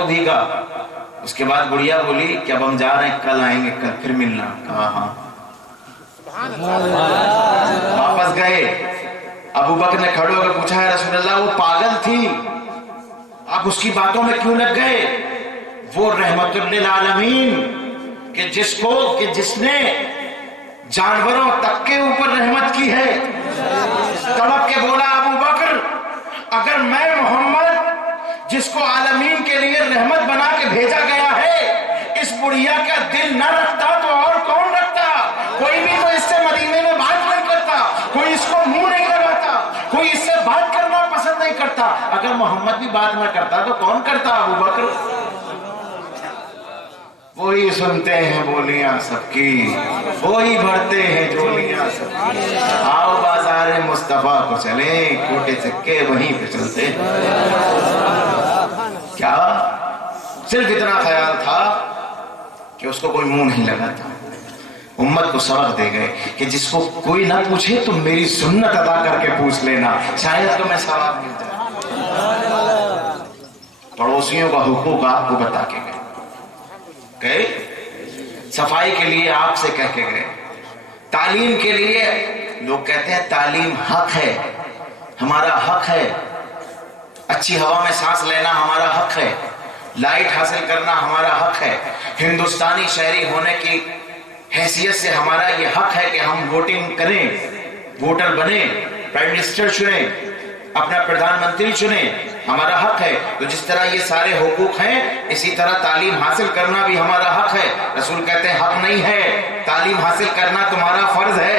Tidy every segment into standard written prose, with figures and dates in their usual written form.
وہ بھیگا. اس کے بعد گڑیا بولی کہ اب ہم جا رہے ہیں, کل آئیں گے, کل پھر ملنا. کہا ہاں. واپس گئے. ابو بکر نے کھڑے ہو کے پوچھا, ہے رسول اللہ وہ پاگل تھی, آپ اس کی باتوں میں کیوں لگ گئے؟ وہ رحمت للعالمین کہ جس نے جانوروں تک کے اوپر رحمت کی ہے. تڑپ کے بولا ابو بکر, اگر میں محمد جس کو عالمین کے لیے رحمت بنا کے بھیجا گیا ہے اس بڑھیا کا دل نہ رکھتا تو اور کون رکھتا؟ کوئی بھی تو اس سے مدینے میں بات نہیں کرتا, کوئی اس کو منہ نہیں لگاتا, کوئی اس سے بات کرنا پسند نہیں کرتا. اگر محمد بھی بات نہ کرتا تو کون کرتا؟ ابو بکر. وہی سنتے ہیں بولیاں سب کی, وہی بھرتے ہیں جولیاں سب کی. آؤ بازار مصطفیٰ کو چلیں, کوٹے چکے وہیں پہ چلتے ہیں. کیا صرف اتنا خیال تھا کہ اس کو کوئی منہ نہیں لگاتا. امت کو سبق دے گئے کہ جس کو کوئی نہ پوچھے تو میری سنت ادا کر کے پوچھ لینا, شاید تو میں ثواب مل جائے. پڑوسیوں کا حقوق آپ کو بتا کے گئے, صفائی کے لیے آپ سے کہہ کے گئے, تعلیم کے لیے لوگ کہتے ہیں تعلیم حق ہے, ہمارا حق ہے, اچھی ہوا میں سانس لینا ہمارا حق ہے, لائٹ حاصل کرنا ہمارا حق ہے, ہندوستانی شہری ہونے کی حیثیت سے ہمارا یہ حق ہے کہ ہم ووٹنگ کریں, ووٹر بنیں, پرائم منسٹر چنیں, اپنا پردھان منتری چنیں, ہمارا حق ہے. تو جس طرح یہ سارے حقوق ہیں اسی طرح تعلیم حاصل کرنا بھی ہمارا حق ہے. رسول کہتے ہیں حق نہیں ہے, تعلیم حاصل کرنا تمہارا فرض ہے.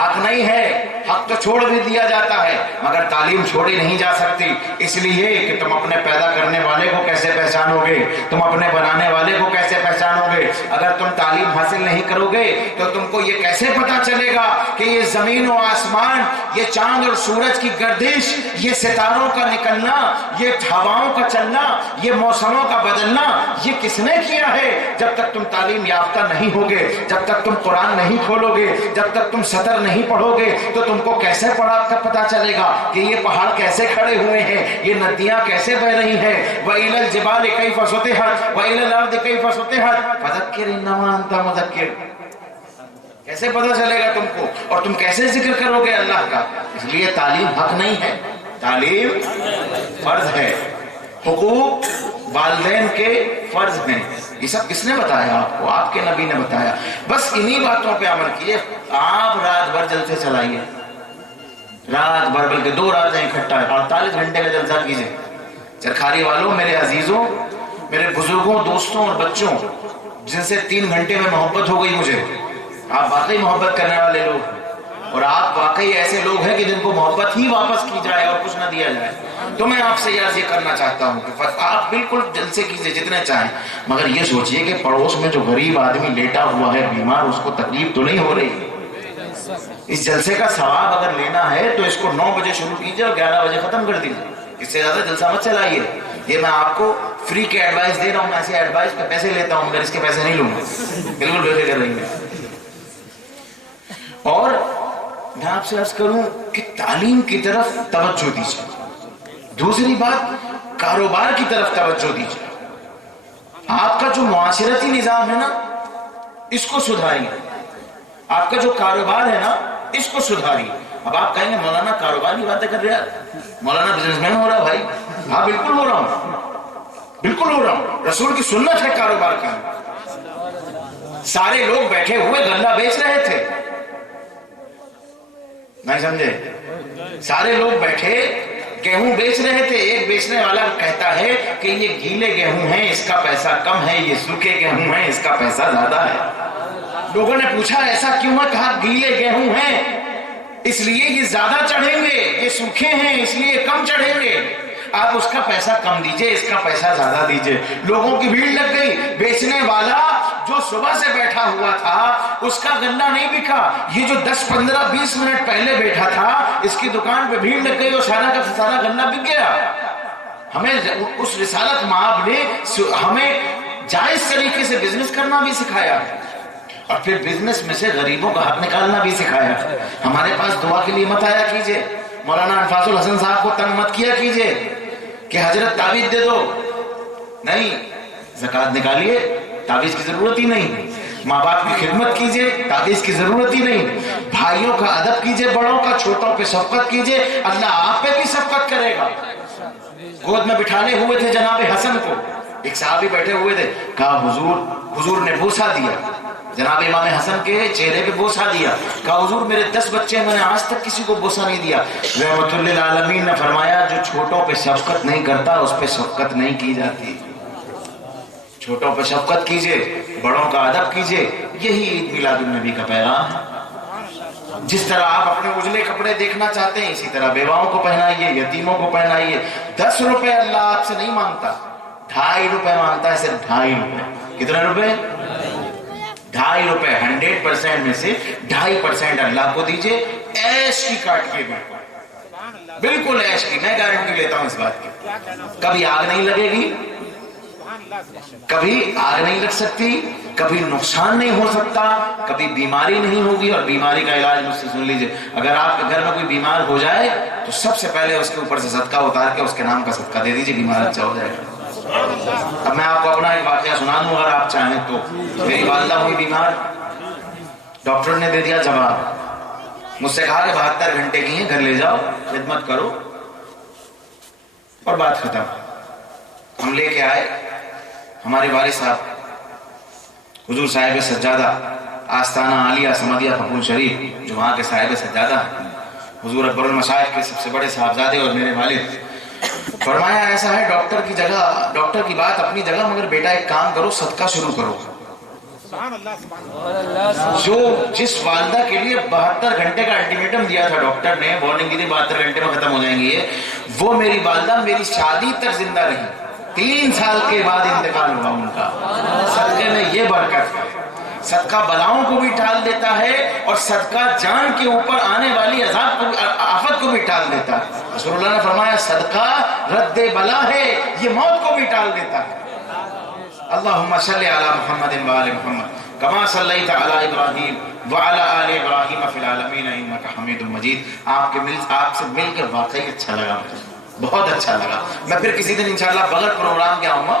حق نہیں ہے, حق تو چھوڑ بھی دیا جاتا ہے مگر تعلیم چھوڑی نہیں جا سکتی. اس لیے کہ تم اپنے پیدا کرنے والے کو کیسے پہچانو گے, تم اپنے بنانے والے کو کیسے پہچانو گے؟ اگر تم تعلیم حاصل نہیں کرو گے تو تم کو یہ کیسے پتا چلے گا کہ یہ زمین و آسمان, یہ چاند اور سورج کی گردش, یہ ستاروں کا نکلنا, یہ ہواؤں کا چلنا, یہ موسموں کا بدلنا یہ کس نے کیا ہے؟ جب تک تم تعلیم یافتہ نہیں ہوگے, جب تک تم قرآن نہیں کھولو گے, جب تک تم سطر نہیں پڑھو گے تو تم کو کیسے پتا چلے گا کہ یہ پہاڑ کیسے کھڑے ہوئے ہیں, یہ ندیاں کیسے بہ رہی ہیں؟ وَإِلَى الْجِبَالِ كَيْفَ سُطِحَتْ وَإِلَى الْأَرْضِ كَيْفَ سُطِحَتْ فَذَكِّرْ إِنَّمَا أَنْتَ مُذَكِّرٌ. کیسے پتا چلے گا تم کو, اور تم کیسے ذکر کرو گے اللہ کا؟ اس لیے تعلیم حق نہیں ہے, تعلیم فرض ہے. حقوق والدین کے فرض ہیں. یہ سب کس نے بتایا آپ کو؟ آپ کے نبی نے بتایا. بس انہی باتوں پہ عمل کیے. آپ رات بھر جلسے چلائیے, رات بھر, بلکہ 2 راتیں اکٹھا 48 گھنٹے کا جلسہ کیجیے. چرخاری والوں, میرے عزیزوں, میرے بزرگوں, دوستوں اور بچوں جن سے 3 گھنٹے میں محبت ہو گئی مجھے, آپ واقعی محبت کرنے والے لوگ ہیں, اور آپ واقعی ایسے لوگ ہیں کہ جن کو محبت ہی واپس کی جائے اور کچھ نہ دیا جائے. تو میں آپ سے یہ کرنا چاہتا ہوں کہ آپ بالکل جلسے کیجیے جتنے چاہیں, مگر یہ سوچئے کہ پڑوس میں جو غریب آدمی لیٹا ہوا ہے بیمار, اس کو تکلیف تو نہیں ہو رہی. اس جلسے کا ثواب اگر لینا ہے تو اس کو 9 بجے شروع کیجیے اور 11 بجے ختم کر دیجیے. اس سے زیادہ جلسہ مت چلائیے. یہ میں آپ کو فری کے ایڈوائس دے رہا ہوں, میں ایسے ایڈوائس پہ پیسے لیتا ہوں مگر اس کے پیسے نہیں لوں گا, بالکل بے فکر رہیے. اور میں آپ سے عرض کروں کہ تعلیم کی طرف توجہ دیجیے. دوسری بات, کاروبار کی طرف توجہ دیجیے. آپ کا جو معاشرتی نظام ہے نا اس کو سدھاریے, آپ کا جو کاروبار ہے نا اس کو سدھاریے. اب آپ کہیں گے مولانا کاروبار کی باتیں کر رہے ہیں, مولانا بزنس مین ہو رہا بھائی. ہاں بالکل ہو رہا ہوں, بالکل ہو رہا ہوں. رسول کی سنت ہے کاروبار کی. سارے لوگ بیٹھے ہوئے غلہ بیچ رہے تھے, نہیں سمجھے؟ سارے لوگ بیٹھے گیہوں بیچ رہے تھے. ایک بیچنے والا کہتا ہے کہ یہ گیلے گیہوں ہیں اس کا پیسہ کم ہے, یہ سوکھے گیہوں ہیں اس کا پیسہ زیادہ ہے. لوگوں نے پوچھا ایسا کیوں ہے؟ کہا گیلے گیہوں ہیں اس لیے یہ زیادہ چڑھیں گے, یہ سوکھے ہیں اس لیے کم چڑھیں گے. آپ اس کا پیسہ کم دیجئے, اس کا پیسہ زیادہ دیجئے. لوگوں کی بھیڑ لگ گئی. بیچنے والا جو صبح سے بیٹھا ہوا تھا اس کا غلہ نہیں بکا. یہ جو 10, 15, 20 منٹ پہلے بیٹھا تھا اس کی دکان پہ بھیڑ لگ گئی اور سارا کا سارا غلہ بک گیا. ہمیں اس رسالت مآب نے ہمیں جائز طریقے سے بزنس کرنا بھی سکھایا اور پھر بزنس میں سے غریبوں کا حق نکالنا بھی سکھایا. ہمارے پاس دعا کے لیے مت آیا کیجئے, مولانا انفاس الحسن صاحب کو تنگ مت کیا کیجئے. کہ حضرت تعویذ دے دو، نہیں، زکوٰۃ نکالیے، تعویذ کی ضرورت ہی نہیں، ماں باپ کی خدمت کیجئے، تعویذ کی ضرورت ہی نہیں، بھائیوں کا ادب کیجئے، بڑوں کا، چھوٹوں پہ شفقت کیجئے، اللہ آپ پہ بھی شفقت کرے گا۔ گود میں بٹھانے ہوئے تھے جناب حسن کو، ایک صحابی بیٹھے ہوئے تھے، کہا حضور نے بوسہ دیا، جناب امام حسن کے چہرے پہ بوسہ دیا، کہا حضور میرے 10 بچے ہیں، میں نے آج تک کسی کو بوسہ نہیں دیا۔ رحمت للعالمین نے فرمایا جو چھوٹوں پہ شفقت نہیں کرتا اس پہ شفقت نہیں کی جاتی۔ چھوٹوں پہ شفقت کیجئے، بڑوں کا ادب کیجئے، یہی عید میلاد النبی کا پیغام ہے۔ جس طرح آپ اپنے اجلے کپڑے دیکھنا چاہتے ہیں اسی طرح بیواؤں کو پہنائیے، یتیموں کو پہنائیے۔ 10 روپے اللہ آپ سے نہیں مانگتا، 2.5 روپے مانگتا ہے، صرف 2.5 روپے۔ کتنے روپے؟ 2.5 روپے، 100% میں سے 2.5% اللہ کو دیجئے، عیش کی کاٹ کے، بالکل عیش کی، میں گارنٹی لیتا ہوں اس بات کی۔ کبھی آگ نہیں لگے گی، کبھی آگ نہیں لگ سکتی، کبھی نقصان نہیں ہو سکتا، کبھی بیماری نہیں ہوگی، اور بیماری کا علاج مجھ سے سن لیجئے، اگر آپ کے گھر میں کوئی بیمار ہو جائے تو سب سے پہلے اس کے اوپر سے صدقہ اتار کے اس کے نام کا صدقہ دے دیجئے، بیمار اچھا ہو جائے گا۔ اب میں آپ کو اپنا ایک واقعہ سنا دوں اگر آپ چاہیں تو۔ میری والدہ ہوئی بیمار، ڈاکٹر نے دے دیا جواب، مجھ سے کہا کہ 72 گھنٹے کی ہیں، گھر لے جاؤ، خدمت کرو، اور بات ختم۔ ہم لے کے آئے، ہمارے والد صاحب حضور صاحب سجادہ آستانہ عالیہ سمدیہ پھپھول شریف جو وہاں کے صاحب سجادہ ہیں، حضور اکبر المشائخ کے سب سے بڑے صاحبزادے اور میرے والد، فرمایا ایسا ہے ڈاکٹر کی جگہ، ڈاکٹر کی بات اپنی جگہ، مگر بیٹا ایک کام کرو، صدقہ شروع کرو۔ جو جس والدہ کے لیے 72 گھنٹے کا الٹیمیٹم دیا تھا ڈاکٹر نے، وارننگ کی تھی 72 گھنٹے میں ختم ہو جائیں گے یہ، وہ میری والدہ میری شادی تک زندہ رہی، 3 سال کے بعد انتقال ہوا ان کا۔ صدقے میں یہ برکت ہے، صدقہ بلاؤں کو بھی ٹال دیتا ہے، اور صدقہ جان کے اوپر آنے والی عذاب کو، آفت کو بھی ٹال دیتا ہے۔ رسول اللہ نے فرمایا صدقہ رد بلا ہے، یہ موت کو بھی ٹال دیتا ہے۔ اللہم صلی علی محمد وآل محمد کما صلیت علی ابراہیم وعلی آل ابراہیم فی العالمین انک حمید مجید۔ آپ سے مل کے واقعی اچھا لگا، مجھے بہت اچھا لگا۔ میں پھر کسی دن انشاءاللہ بغیر پروگرام کے آؤں گا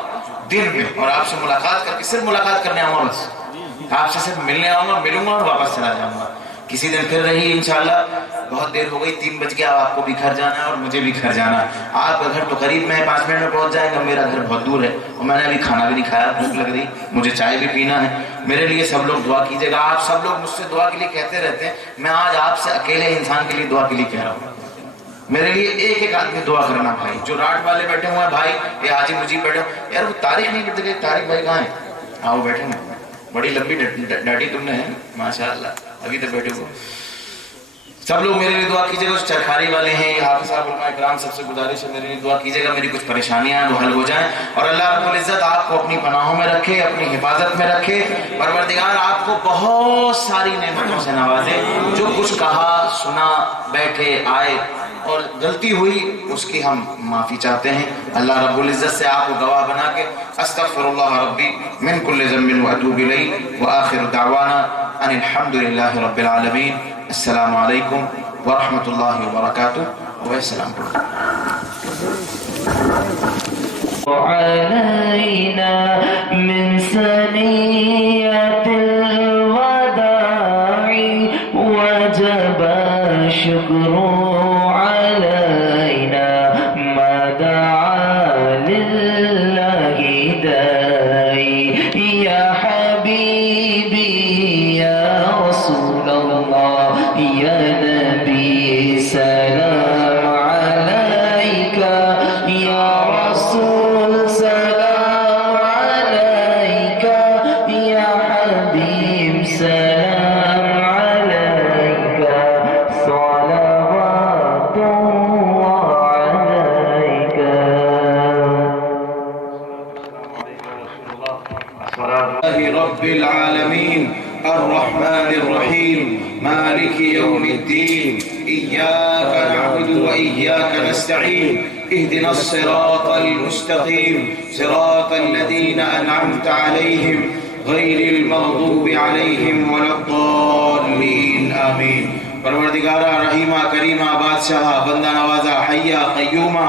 دن میں، اور آپ سے ملاقات کر کے، صرف ملاقات کرنے آؤں گا، بس آپ سے صرف ملنے آؤں گا، ملوں گا اور واپس چلا جاؤں گا۔ کسی دن پھر رہی انشاءاللہ، بہت دیر ہو گئی، 3 بج گیا، آپ کو بھی گھر جانا ہے اور مجھے بھی گھر جانا ہے۔ آپ کا گھر تو قریب میں ہے، 5 منٹ میں پہنچ جائیں گا، میرا گھر بہت دور ہے، اور میں نے ابھی کھانا بھی نہیں کھایا، بھوک لگ رہی، مجھے چائے بھی پینا ہے۔ میرے لیے سب لوگ دعا کیجیے گا۔ آپ سب لوگ مجھ سے دعا کے لیے کہتے رہتے ہیں، میں آج آپ سے اکیلے انسان کے لیے دعا کے لیے کہہ رہا ہوں، میرے لیے ایک ایک آدمی دعا کرنا بھائی، جو راٹ والے بیٹھے ہوئے ہیں بھائی، یہ حاجی مجیب بیٹھے ہو، یار وہ طارق نہیں بیٹھے گئے، طارق بھائی کہاں ہیں؟ آؤ بیٹھے ہیں، بڑی لمبی ڈاٹی تم نے ہے ماشاءاللہ، ابھی تک بیٹھے ہو۔ سب لوگ میرے لیے دعا کیجیے گا، چرخاری والے ہیں، حافظ صاحب علماء اکرام، سب سے گزارش ہے میرے لیے دعا کیجیے گا، میری کچھ پریشانیاں ہیں وہ حل ہو جائیں، اور اللہ رب العزت آپ کو اپنی پناہوں میں رکھے، اپنی حفاظت میں رکھے، پروردگار آپ کو بہت ساری نعمتوں سے نوازے۔ جو کچھ کہا، سنا، بیٹھے، آئے اور غلطی ہوئی اس کی ہم معافی چاہتے ہیں، اللہ رب العزت سے آپ کو گواہ بنا کے استغفر اللہ ربی من کل ذنب واتوب الیہ، وآخر دعوانا ان الحمد للہ رب العالمین۔ السلام علیکم ورحمۃ اللہ وبرکاتہ، والسلام علينا من ثنيات الوداع وجب الشكر علينا ما دعا لله داعي يا حبيبي يا رسول الله يا نبي سلام عليك يا رسول سلام عليك يا حبيب سلام عليك صلوات الله عليك رب العالمين الرحمن الرحيم مالك يوم الدين إياك نعبد وإياك نستعين اهدنا الصراط المستقيم صراط الذين أنعمت عليهم غير المغضوب عليهم ولا الضالين آمين۔ پروردگارہ رحیمہ کریمہ بادشاہ بندہ نوازہ حیہ قیومہ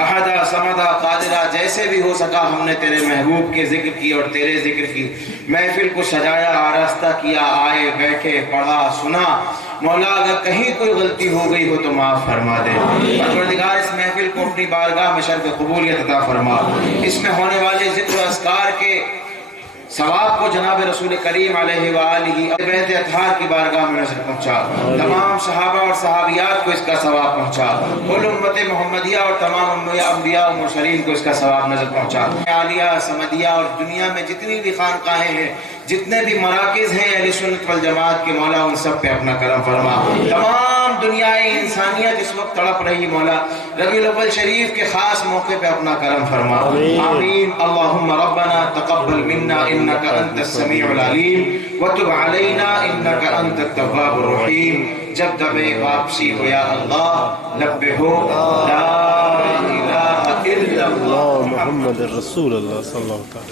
احدا سمدا قادرہ، جیسے بھی ہو سکا ہم نے تیرے محبوب کے ذکر کی اور تیرے ذکر کی محفل کو سجایا، آراستہ کیا، آئے بیٹھے پڑھا سنا۔ مولا اگر کہیں کوئی غلطی ہو گئی ہو تو معاف فرما دے۔ پروردگار اس محفل کو اپنی بارگاہ میں شرف قبولیت عطا فرما۔ اس میں ہونے والے ذکر و اذکار کے ثواب کو جناب رسول کریم علیہ وآلہ بیت اطہار کی بارگاہ میں نظر پہنچا۔ تمام صحابہ اور صحابیات کو اس کا ثواب پہنچا۔ کل امت محمدیہ اور تمام انبیاء و مرسلین کو اس کا ثواب نظر پہنچا۔ عالیہ سمدیہ اور دنیا میں جتنی بھی خانقاہیں ہیں، جتنے بھی مراکز ہیں اہل سنت والجماعت کے، مولا ان سب پہ اپنا کرم فرما۔ تمام دنیائے انسانیت اس وقت تڑپ رہی، مولا ربیع الاول شریف کے خاص موقع پہ اپنا کرم فرما۔ آمین۔ اللہم ربنا تقبل منا انک انت السمیع العلیم وتب علینا انک انت التواب الرحیم۔ جب دبے واپسی ہو یا اللہ لبے ہو لا الہ الا اللہ محمد الرسول اللہ صلی اللہ علیہ وسلم۔